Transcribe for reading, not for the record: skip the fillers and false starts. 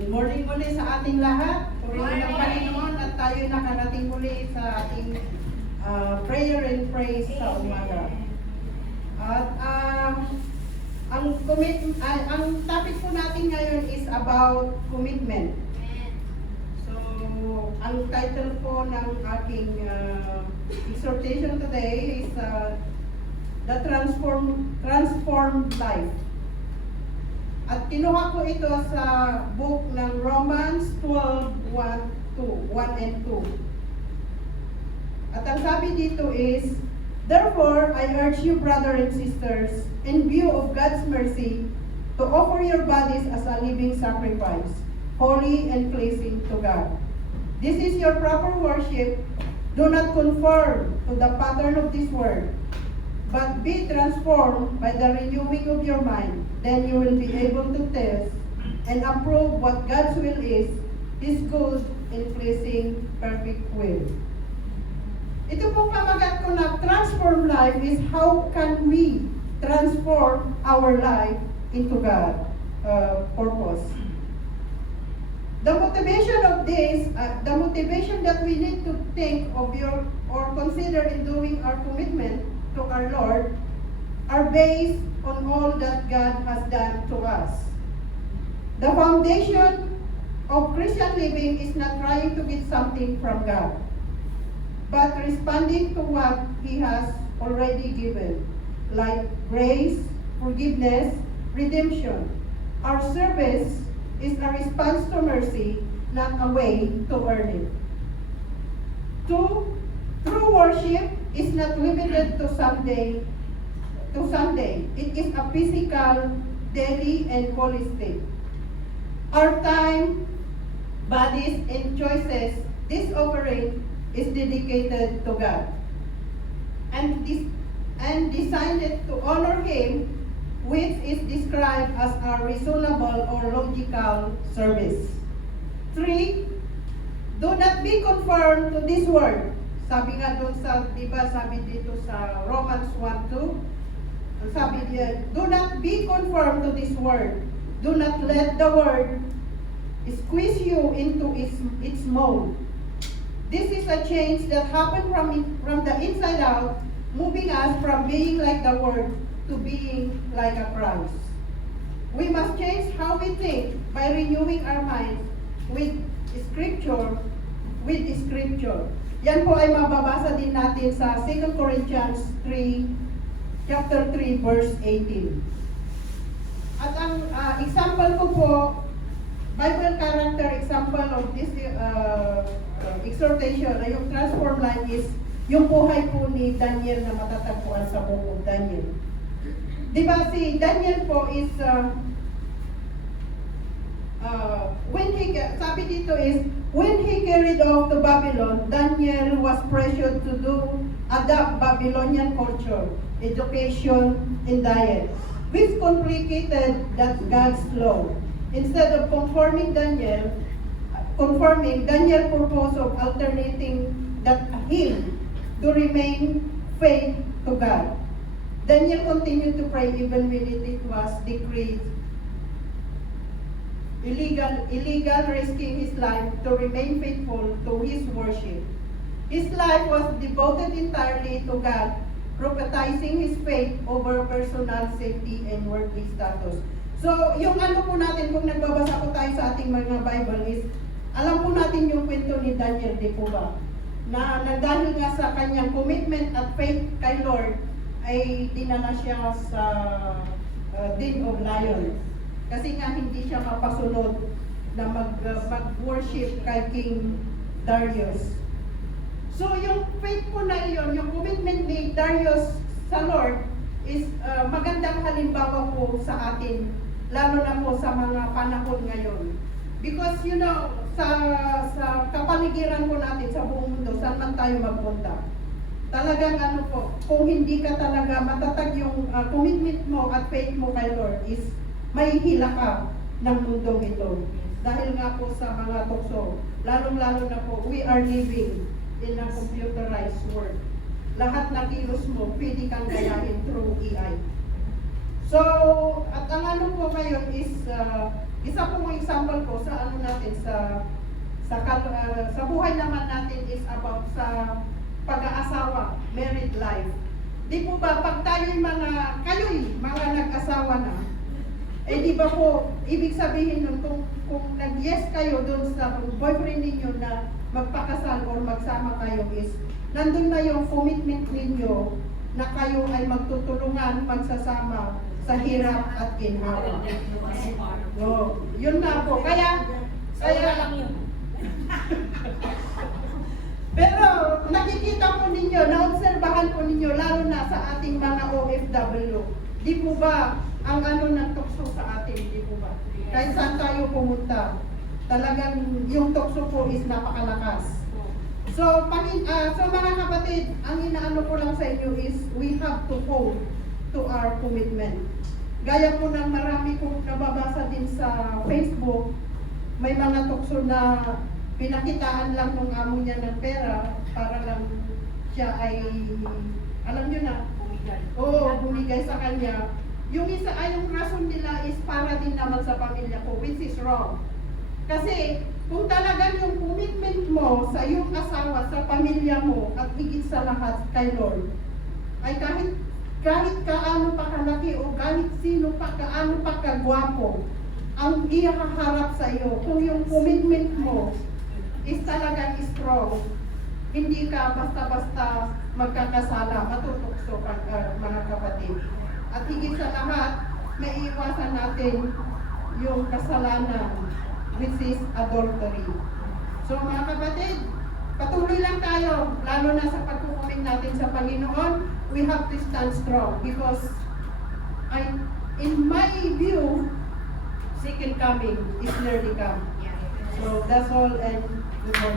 Good morning muli sa ating lahat. Purihin ng Panginoon at tayo nakarating muli sa ating prayer and praise sa umaga. At ang topic po natin ngayon is about commitment. So, ang title po ng aking exhortation today is The Transformed Life. At kinuha ko ito sa book ng Romans 12:1 and 2. At ang sabi dito is, therefore, I urge you, brothers and sisters, in view of God's mercy, to offer your bodies as a living sacrifice, holy and pleasing to God. This is your proper worship. Do not conform to the pattern of this world, but be transformed by the renewing of your mind. Then you will be able to test and approve what God's will is, His good and pleasing perfect will. Ito pong pamagat ko na transform life is how can we transform our life into God purpose. The motivation of this, the motivation that we need to think of or consider in doing our commitment to our Lord are based on all that God has done to us. The foundation of Christian living is not trying to get something from God, but responding to what He has already given, like grace, forgiveness, redemption. Our service is a response to mercy, not a way to earn it. True worship is not limited to Sunday. It is a physical, daily, and holistic. Our time, bodies, and choices, this offering is dedicated to God and designed to honor Him, which is described as a reasonable or logical service. 3. Do not be conformed to this world. Sabi nga doon sa, sabi dito sa Romans 1:2, sabi diyan, do not be conformed to this world. Do not let the world squeeze you into its mold. This is a change that happened from the inside out, moving us from being like the world to being like a Christ. We must change how we think by renewing our minds with Scripture. Yan po ay mababasa din natin sa 2 Corinthians 3, chapter 3, verse 18. At ang example ko po, Bible character example of this exhortation ay yung transform life is yung buhay po ni Daniel na matatagpuan sa book of Daniel. Diba si Daniel po is sabi dito is, when he carried off to Babylon, Daniel was pressured to adapt Babylonian culture, education, and diet, which complicated God's law. Instead of conforming, Daniel proposed of alternating him to remain faith to God. Daniel continued to pray even when it was decreed illegal, risking his life to remain faithful to his worship. His life was devoted entirely to God, prioritizing his faith over personal safety and worldly status. So, yung ano po natin, kung nagbabasa po tayo sa ating mga Bible is, alam po natin yung kwento ni Daniel, di po ba? Na dahil nga sa kanyang commitment at faith kay Lord, ay dinala siya sa Den of Lions. Kasi nga hindi siya mapasunod na mag-worship kay King Darius. So yung faith po na iyon, yung commitment ni Darius sa Lord is magandang halimbawa po sa atin, lalo na po sa mga panahon ngayon. Because sa kapaligiran po natin sa buong mundo, saan man tayo magpunta, talagang kung hindi ka talaga matatag yung commitment mo at faith mo kay Lord is mahihila ka ng mundong ito. Dahil nga po sa mga tukso, lalong-lalo na po, we are living in a computerized world. Lahat ng kilos mo, pwede kang gayahin through AI. So, at ang ano po ngayon is, isa pong example ko sa ano natin sa buhay naman natin is about sa pag-aasawa, married life. Di po ba pag kayo'y mga nag-asawa na, eh di ba po, ibig sabihin nun, kung nag-yes kayo doon sa boyfriend ninyo na magpakasal or magsama kayo is, nandun na yung commitment ninyo na kayo ay magtutulungan, magsasama sa hirap at ginhawa. So, yun na po. Kaya lang yun. pero nakikita po ninyo, naobserbahan po ninyo, lalo na sa ating mga OFW. Di po ba ang ano ng tukso sa atin, di po ba? Kahit saan tayo pumunta, talagang yung tukso po is napakalakas. So, mga kapatid, ang inaano ko lang sa inyo is we have to hold to our commitment. Gaya po ng marami kong nababasa din sa Facebook, may mga tukso na pinakitaan lang ng amo niya ng pera para lang siya ay, alam niyo na, bumigay sa kanya. Yung isa ay yung rason nila is para din naman sa pamilya ko, which is wrong. Kasi kung talagang yung commitment mo sa iyong asawa, sa pamilya mo, at higit sa lahat kay Lord, ay kahit kaano pa kalaki o kahit sino pa kaano pa kagwapo, ang ihaharap sa iyo, kung yung commitment mo is talagang strong, hindi ka basta-basta magkakasala, matutukso ka, mga kapatid. At higit sa lahat, maiiwasan natin yung kasalanan, which is adultery. So mga kapatid, patuloy lang tayo, lalo na sa pagkukumit natin sa Panginoon, we have to stand strong because in my view, second coming is nearly come. So that's all, and good morning.